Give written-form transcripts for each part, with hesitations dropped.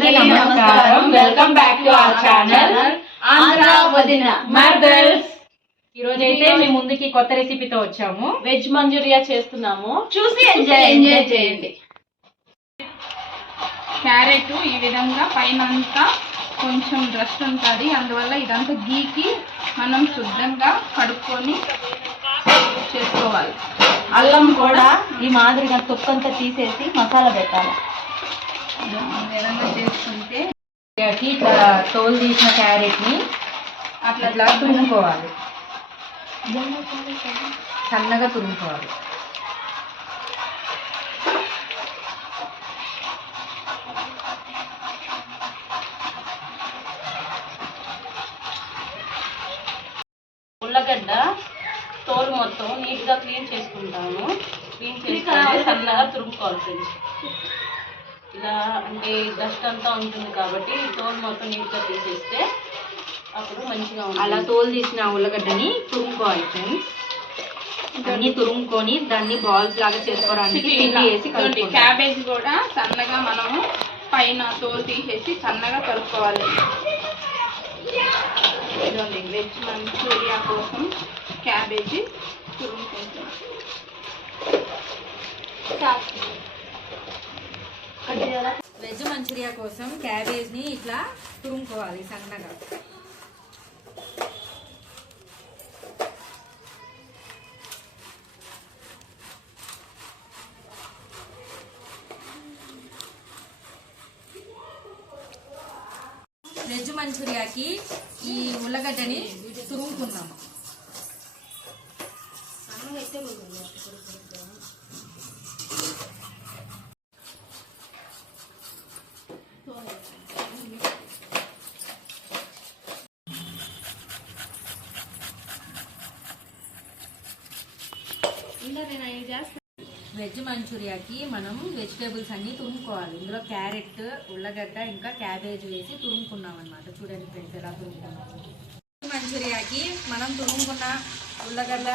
అందరికీ నమస్కారం. Welcome back to our channel Andhra వదిన మదర్స్. ఈ రోజు అయితే మేము ముందుకి కొత్త రెసిపీతో వచ్చాము. వెజ్ మంచూరియా చేస్తున్నాము. చూసి ఎంజాయ్ చేయండి. క్యారెట్ ఈ విధంగా పైన అంతా కొంచెం రస్ట్ ఉంటుంది, అందువల్ల ఇదంతా గీకి మనం శుద్ధంగా కడుక్కొని చేసుకోవాలి. అల్లం కూడా ఈ మాదిరిగా తొక్కంతా తీసేసి మసాలా పెట్టాలి. విధంగా చేసుకుంటే ఇట్లా తోలు తీసిన క్యారెట్ ని అట్లా తురుముకోవాలి, సన్నగా తురుముకోవాలి. ఉల్లగడ్డ తోలు మొత్తం నీట్ గా క్లీన్ చేసుకుంటాము. క్లీన్ చేసుకుంటే సన్నగా తురుముకోవాలి ఫ్రెండ్స్. ఇలా అంటే డస్ట్ అంతా ఉంటుంది కాబట్టి తోలు మొత్తం నీట్ గా తీసేస్తే అప్పుడు మంచిగా ఉంటుంది. అలా తోలు తీసిన ఉల్లగడ్డని తురుముకోవాలి ఫ్రెండ్స్. అన్ని తురుముకొని దాన్ని బాల్స్ లాగా చేసుకోవడానికి పిండి వేసి కలుపుకోవాలి. క్యాబేజ్ కూడా సన్నగా మనము పైన తోలు తీసేసి సన్నగా కలుపుకోవాలి. ఇదండి వెజ్ మంచూరియా కోసం క్యాబేజీ తురుముకుంటాం. వెజ్ మంచూరియా కోసం క్యాబేజ్ ని ఇట్లా తురుముకోవాలి సన్నగా. వెజ్ మంచూరియాకి ఈ ఉల్లగడ్డని తురుముకున్నాము. వెజ్ మంచూరియాకి మనం వెజిటేబుల్స్ అన్ని తురుముకోవాలి. ఇందులో క్యారెట్, ఉల్లగడ్డ ఇంకా క్యాబేజ్ వేసి తురుముకున్నాం అనమాట. చూడండి ఫ్రెండ్స్ ఎలా తురుముకున్నాం. మంచూరియాకి మనం తురుముకున్న ఉల్లగడ్డ,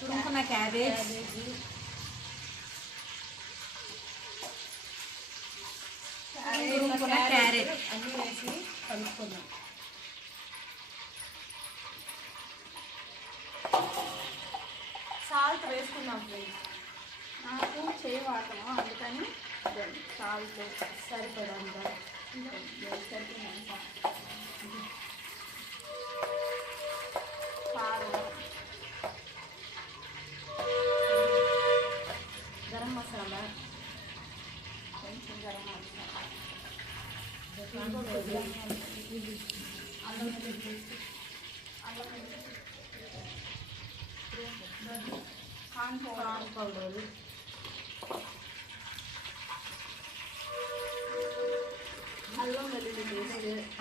తురుముకున్న క్యాబేజ్, తురుముకున్న క్యారెట్ అన్ని వేసి కలుపుకున్నాం. సాల్ట్ వేసుకున్నాం ఫ్రెండ్స్. నాకు చేయవాటము, అందుకని సాల్ట్ సరిపడంగా కారం, గరం మసాలా, కొంచెం గరం మసాలా, కార్న్ పౌడర్,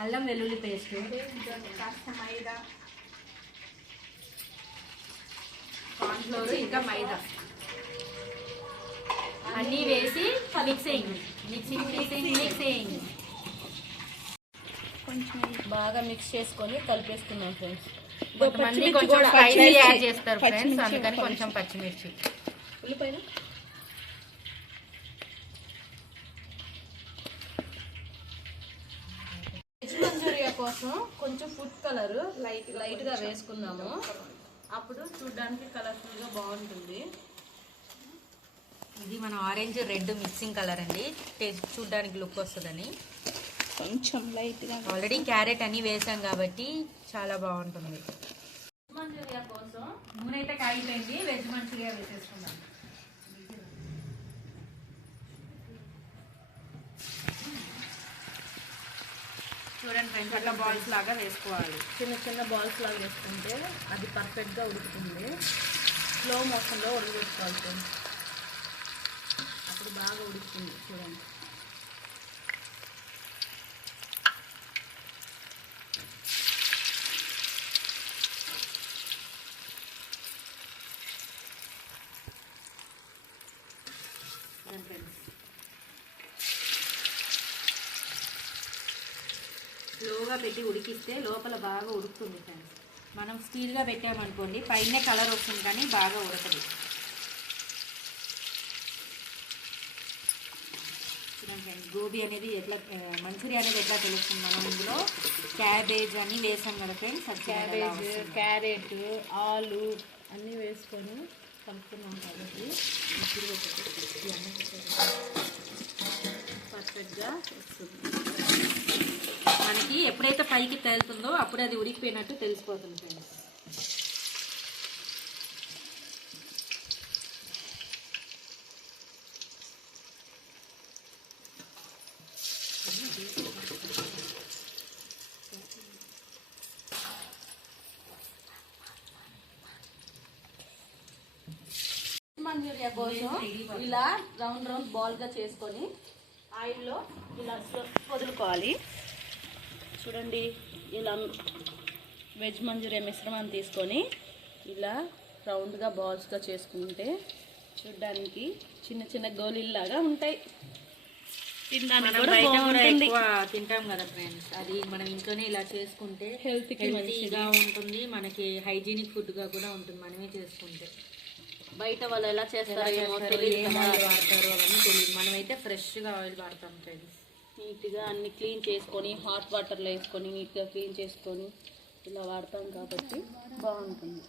అల్లం వెల్లుల్లి పేస్ట్, కాస్త మైదా, కార్న్ఫ్లోర్ ఇంకా మైదా అన్నీ వేసి మిక్సింగ్. కొంచెం బాగా మిక్స్ చేసుకొని కలిపేసుకున్నాం ఫ్రెండ్స్. కొంతమంది కొంచెం స్పైసీ యాడ్ చేస్తారు ఫ్రెండ్స్, అందుకని కొంచెం పచ్చిమిర్చి. ఉల్లిపాయలు వెజ్ మంచూరియా కోసం కొంచెం ఫుడ్ కలర్ లైట్ గా వేసుకున్నాము. అప్పుడు చూడడానికి కలర్ఫుల్ గా బాగుంటుంది. ఇది మన ఆరెంజ్ రెడ్ మిక్సింగ్ కలర్ అండి, టేస్ట్ చూడడానికి లుక్ వస్తుందని. కొంచెం లైట్గా ఆల్రెడీ క్యారెట్ అన్ని వేసాం కాబట్టి చాలా బాగుంటుంది. మంచూరియా కోసం నూనె అయితే కాగిపోయింది, వెజ్ మంచూరియా వేసేసుకుందాం. చూడండి ఫ్రెండ్స్, అట్లా బాల్స్ లాగా వేసుకోవాలి. చిన్న చిన్న బాల్స్ లాగా వేసుకుంటే అది పర్ఫెక్ట్ గా ఉడుకుతుంది. స్లో మోషన్ లో ఉడకబెట్టుకోవాలి ఫ్రెండ్స్, అప్పుడు బాగా ఉడుకుతుంది. చూడండి స్లోగా పెట్టి ఉడికిస్తే లోపల బాగా ఉడుకుతుంది ఫ్రెండ్స్. మనం స్పీడ్గా పెట్టామనుకోండి పైనే కలర్ వస్తుంది కానీ బాగా ఉడకదు. గోబీ అనేది ఎట్లా మంచూరియా అనేది ఎట్లా తెలుస్తుంది మనం ఇందులో క్యాబేజ్ అని వేసాం కదా ఫ్రెండ్స్. క్యాబేజ్, క్యారెట్, ఆలు అన్నీ వేసుకొని కలుపుకున్నాం కాబట్టి పర్ఫెక్ట్గా వస్తుంది. మనకి ఎప్పుడైతే పైకి తేలుతుందో అప్పుడు అది ఉడికిపోయినట్టు తెలిసిపోతుంది ఫ్రెండ్స్. మంచూరియా కోసం ఇలా రౌండ్ రౌండ్ బాల్గా చేసుకొని ఆయిల్లో ఇలా వదులుకోవాలి. చూడండి, ఇలా వెజ్ మంచూరియా మిశ్రమాన్ని తీసుకొని ఇలా రౌండ్గా బాల్స్గా చేసుకుంటే చూడడానికి చిన్న చిన్న గోళీల్లాగా ఉంటాయి. తినడానికి కూడా బయట కూడా బాగుంటుంది. ఎక్కువ తింటాం కదా ఫ్రెండ్స్, అది మనం ఇంట్లోనే ఇలా చేసుకుంటే హెల్త్కి హెల్తీగా ఉంటుంది, మనకి హైజీనిక్ ఫుడ్గా కూడా ఉంటుంది మనమే చేసుకుంటే. బయట వాళ్ళు ఎలా చేస్తారో ఏమో ఏ తెలియదు ఆయిల్ కదా. వాడతారో అవన్నీ తెలియదు. మనమైతే ఫ్రెష్గా ఆయిల్ వాడతాం ఫ్రెండ్స్. నీట్గా అన్ని క్లీన్ చేసుకొని హాట్ వాటర్లో వేసుకొని నీట్గా క్లీన్ చేసుకొని ఇలా వాడతాం కాబట్టి బాగుంటుంది.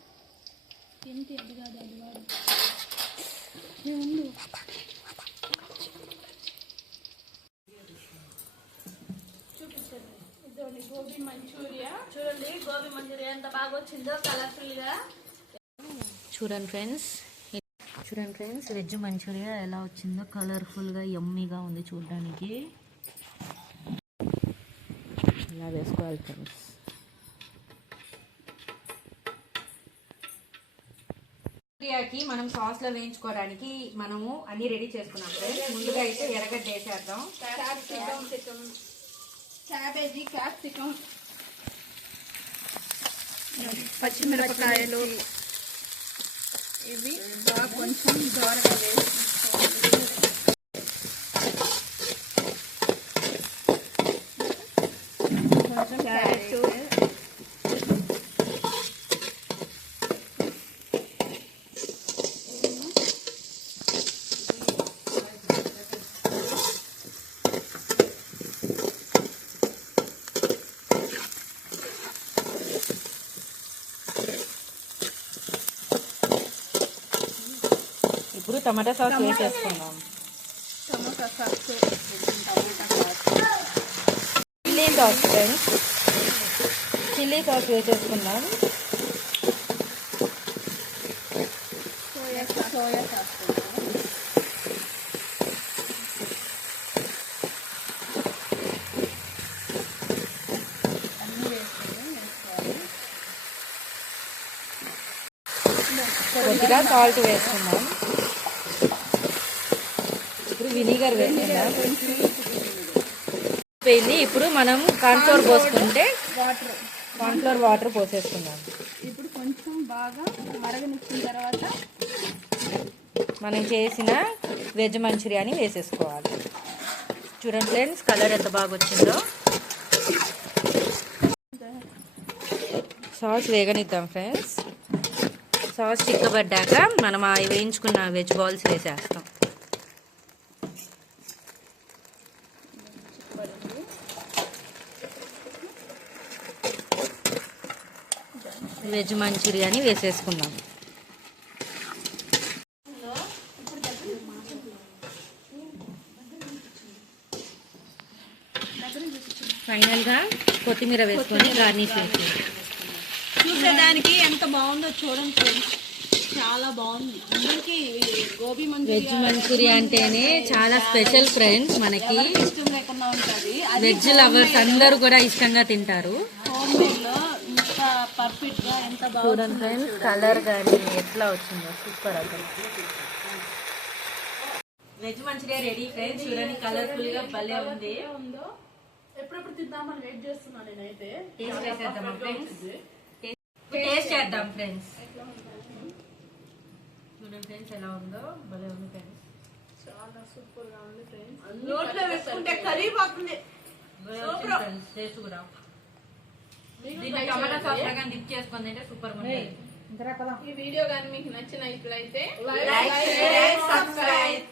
గోబీ మంచూరియా చూడండి, గోబీ మంచూరియా ఎంత బాగా వచ్చిందో కలర్ఫుల్గా. చూడండి ఫ్రెండ్స్ వెజ్ మంచూరియా ఎలా వచ్చిందో, కలర్ఫుల్గా యమ్మీగా ఉంది చూడడానికి. ఇలా వేసుకోవాలి ఫ్రెండ్స్. మంచూరియాకి మనం సాస్లో వేయించుకోవడానికి మనము అన్ని రెడీ చేసుకున్నాం ఫ్రెండ్స్. ముందుగా అయితే ఎర్రగడ్డ వేసేద్దాం. క్యాబేజీ, క్యాప్సికమ్, పచ్చిమిరపకాయలు ఇవి బాగా కొంచెం దోరగా వేసుకోవాలి. కొంచెం క్యారెట్, ఇప్పుడు టమాటా సాస్ వేసేసుకుందాం. టమాటా sauce, chilli sauce friends, chilli sauce వేసేసుకుందాం. సోయా సాస్ అన్నీ వేసుకోవాలి. కొద్దిగా సాల్ట్ వేసుకుందాం. ఇప్పుడు వినిగర్ వేసుకుందాం. పోయింది. ఇప్పుడు మనం కార్న్ఫ్లోర్ పోసుకుంటే కార్న్ఫ్లోర్ వాటర్ పోసేసుకుందాం. ఇప్పుడు కొంచెం బాగా మరగనిచ్చిన తర్వాత మనం చేసిన వెజ్ మంచూరియాని వేసేసుకోవాలి. చూడండి ఫ్రెండ్స్, కలర్ ఎంత బాగా వచ్చిందో. సాస్ వేగనిద్దాం ఫ్రెండ్స్. సాస్ చిక్కబడ్డాక మనం ఆ వేయించుకున్న వెజ్ బాల్స్ వేసేస్తాం. వెజ్ మంచూరియాని వేసేసుకుందాం. ఫైనల్గా కొత్తిమీర వేసుకొని గార్నిష్ చేసి చూసేదానికి ఎంత బాగుందో చూడండి ఫ్రెండ్స్, చాలా బాగుంది. అందరికి గోబీ వెజ్ మంచూరియా అంటేనే చాలా స్పెషల్ ఫ్రెండ్స్. మనకి ఇష్టం లేకుండా ఉంటుంది. వెజ్ లవర్స్ అందరూ కూడా ఇష్టంగా తింటారు. హోమ్ మేడ్ లో ఇంత పర్ఫెక్ట్ గా ఎంత బాగుంది చూడండి ఫ్రెండ్స్, కలర్ కానీ ఎట్లా వచ్చిందో సూపర్. అసలు వెజ్ మంచూరియా రెడీ ఫ్రెండ్స్. చూడండి కలర్ఫుల్ గా భలే ఉంది. ఎప్పుడెప్పుడు తిందామని వెయిట్ చేస్తున్నాను నేనైతే. టేస్ట్ చేసేద్దాం ఫ్రెండ్స్. టేస్ట్ చేద్దాం ఫ్రెండ్స్. చూడండి ఫ్రెండ్స్ ఎలా ఉందో, భలే ఉంది ఫ్రెండ్స్. చాలా సూపర్ గా ఉంది ఫ్రెండ్స్. నోట్లో వేసుకుంటే కరిగిపోతుంది. టేస్ట్ కూడా దీన్ని టమాటా సాస్ లాగా డిప్ చేసుకొని తింటే సూపర్ ఉంటుంది. ఈ వీడియో కానీ మీకు నచ్చినట్లయితే లైక్, షేర్, సబ్స్క్రైబ్.